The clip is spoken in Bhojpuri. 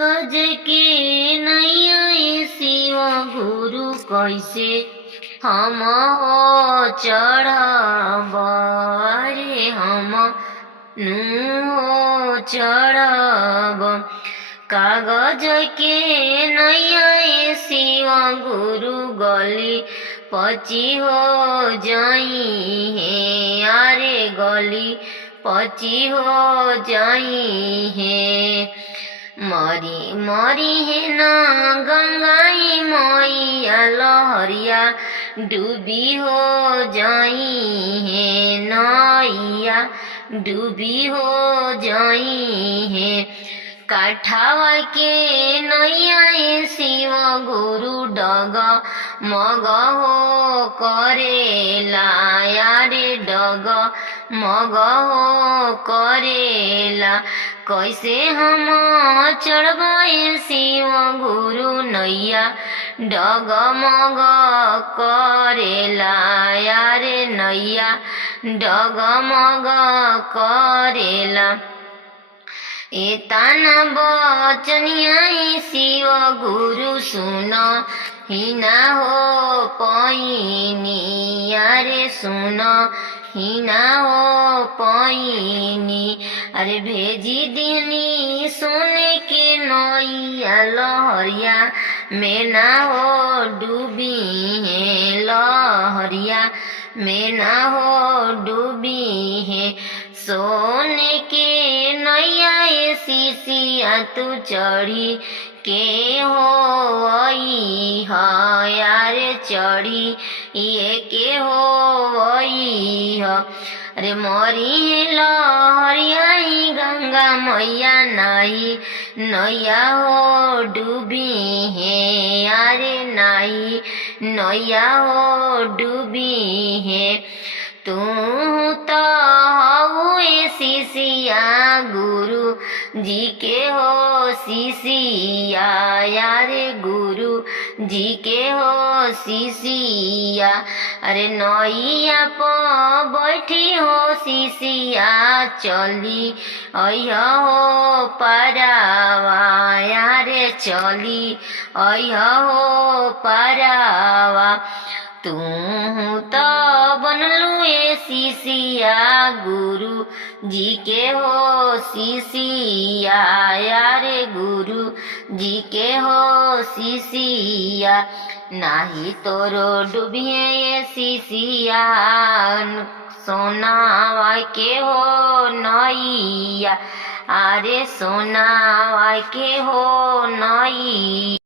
गज के नैया शिव गुरु कैसे हम हो चढ़ब रे हम हो चढ़ब। कागज के नैया शिव गुरु गली पची हो जाई है अरे गली पची हो जाई है। मरी मरी है ना गंगाई मैया लहरिया डूबी हो जाई है नैया डूबी हो जाई है। काठावा के नैया शिव गुरु डग मग हो करेला यारे डग मग हो करेला। कैसे हम चढ़बाए शिव गुरु नैया डग मग करेला यारे नैया डग मग करेला। एताना बचनिया शिव गुरु सुन हिना हो पैनी अरे सुन हिना हो पैनी। अरे भेजी दिनी सोने के नैया लहरिया में ना हो डूबी है लहरिया में ना हो डूबी है। सोने के नैया शिशिया तू चढ़ी के हो वही है यारे चढ़ी ये के हो वही है। अरे मरी लहरिया गंगा मैया नाही नैया हो डूबी है यारे नाही नैया हो डूबी है। तू तो शिशिया गुरु जी के हो शिशिया यारे गुरु जी के हो शिशिया। अरे नैया प बैठी हो शिशिया चली अइह हो पारावा यारे चली अइह हो पारावा। तू तो बनलू ए शिशिया गुरु जी के हो शिशिया यारे गुरु जी के हो शिशिया। नाही तोरो डूबिए ये शिशिया सोनावा के हो नैया अरे सोनावा के हो नैया।